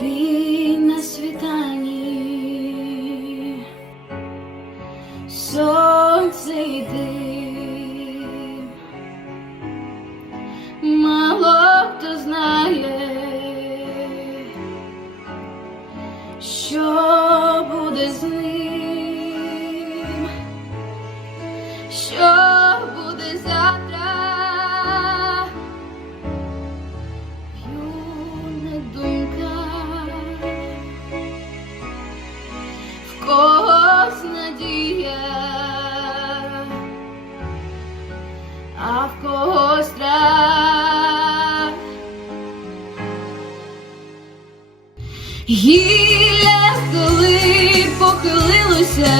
Мрій на світанні, сонце йди, мало хто знає, що буде з ним, що когось надія, а в когось страх. Гілля, коли похилилося,